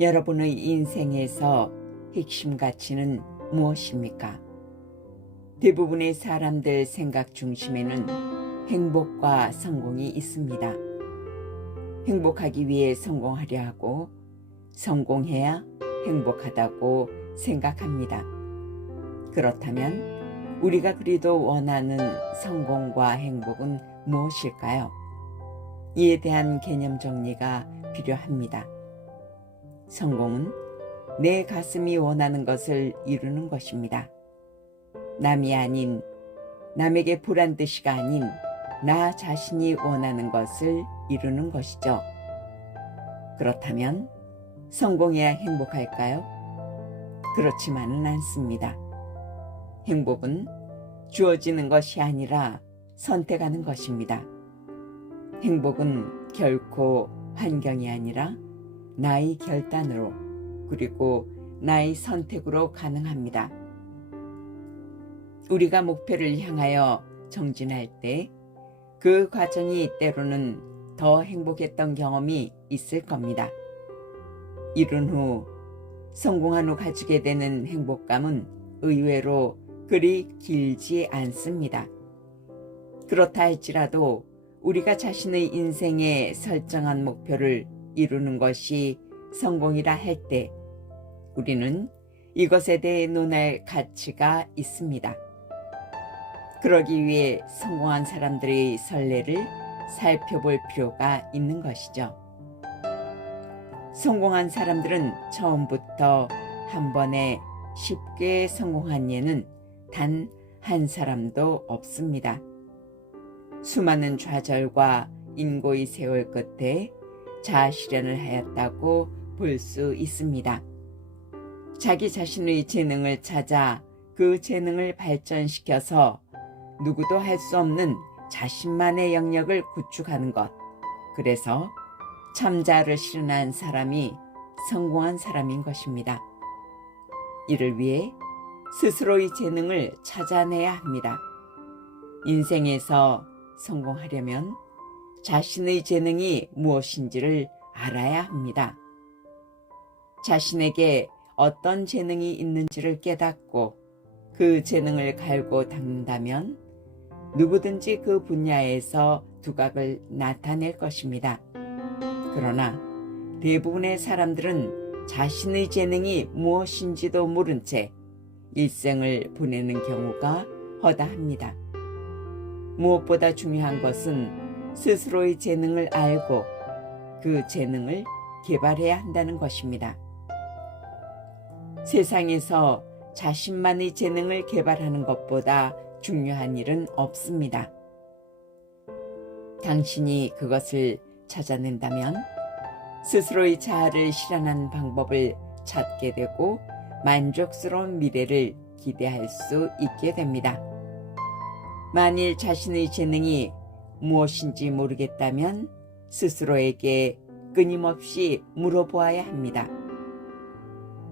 여러분의 인생에서 핵심 가치는 무엇입니까? 대부분의 사람들 생각 중심에는 행복과 성공이 있습니다. 행복하기 위해 성공하려 하고 성공해야 행복하다고 생각합니다. 그렇다면 우리가 그리도 원하는 성공과 행복은 무엇일까요? 이에 대한 개념 정리가 필요합니다. 성공은 내 가슴이 원하는 것을 이루는 것입니다. 남이 아닌, 남에게 보란 듯이가 아닌 나 자신이 원하는 것을 이루는 것이죠. 그렇다면 성공해야 행복할까요? 그렇지만은 않습니다. 행복은 주어지는 것이 아니라 선택하는 것입니다. 행복은 결코 환경이 아니라 나의 결단으로 그리고 나의 선택으로 가능합니다. 우리가 목표를 향하여 정진할 때 그 과정이 때로는 더 행복했던 경험이 있을 겁니다. 이룬 후, 성공한 후 가지게 되는 행복감은 의외로 그리 길지 않습니다. 그렇다 할지라도 우리가 자신의 인생에 설정한 목표를 이루는 것이 성공이라 할 때 우리는 이것에 대해 논할 가치가 있습니다. 그러기 위해 성공한 사람들의 선례를 살펴볼 필요가 있는 것이죠. 성공한 사람들은 처음부터 한 번에 쉽게 성공한 예는 단 한 사람도 없습니다. 수많은 좌절과 인고의 세월 끝에 자아실현을 하였다고 볼 수 있습니다. 자기 자신의 재능을 찾아 그 재능을 발전시켜서 누구도 할 수 없는 자신만의 영역을 구축하는 것. 그래서 참자를 실현한 사람이 성공한 사람인 것입니다. 이를 위해 스스로의 재능을 찾아내야 합니다. 인생에서 성공하려면 자신의 재능이 무엇인지를 알아야 합니다. 자신에게 어떤 재능이 있는지를 깨닫고 그 재능을 갈고 닦는다면 누구든지 그 분야에서 두각을 나타낼 것입니다. 그러나 대부분의 사람들은 자신의 재능이 무엇인지도 모른 채 일생을 보내는 경우가 허다합니다. 무엇보다 중요한 것은 스스로의 재능을 알고 그 재능을 개발해야 한다는 것입니다. 세상에서 자신만의 재능을 개발하는 것보다 중요한 일은 없습니다. 당신이 그것을 찾아낸다면 스스로의 자아를 실현하는 방법을 찾게 되고 만족스러운 미래를 기대할 수 있게 됩니다. 만일 자신의 재능이 무엇인지 모르겠다면 스스로에게 끊임없이 물어보아야 합니다.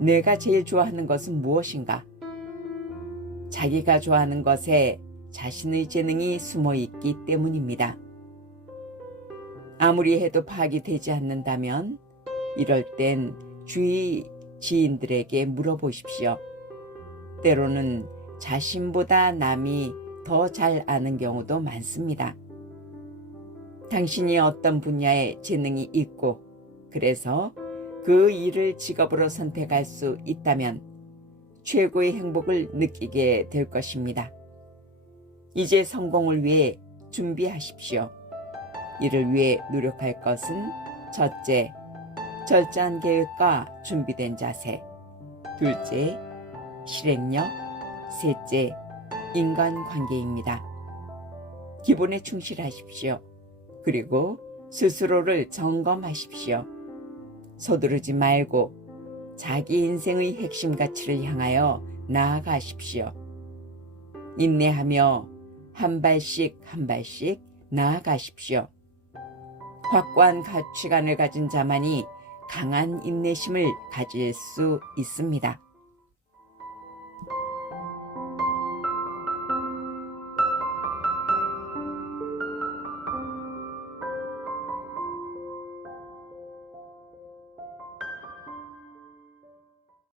내가 제일 좋아하는 것은 무엇인가? 자기가 좋아하는 것에 자신의 재능이 숨어 있기 때문입니다. 아무리 해도 파악이 되지 않는다면 이럴 땐 주위 지인들에게 물어보십시오. 때로는 자신보다 남이 더 잘 아는 경우도 많습니다. 당신이 어떤 분야에 재능이 있고 그래서 그 일을 직업으로 선택할 수 있다면 최고의 행복을 느끼게 될 것입니다. 이제 성공을 위해 준비하십시오. 이를 위해 노력할 것은 첫째, 철저한 계획과 준비된 자세. 둘째, 실행력. 셋째, 인간관계입니다. 기본에 충실하십시오. 그리고 스스로를 점검하십시오. 서두르지 말고 자기 인생의 핵심 가치를 향하여 나아가십시오. 인내하며 한 발씩 한 발씩 나아가십시오. 확고한 가치관을 가진 자만이 강한 인내심을 가질 수 있습니다.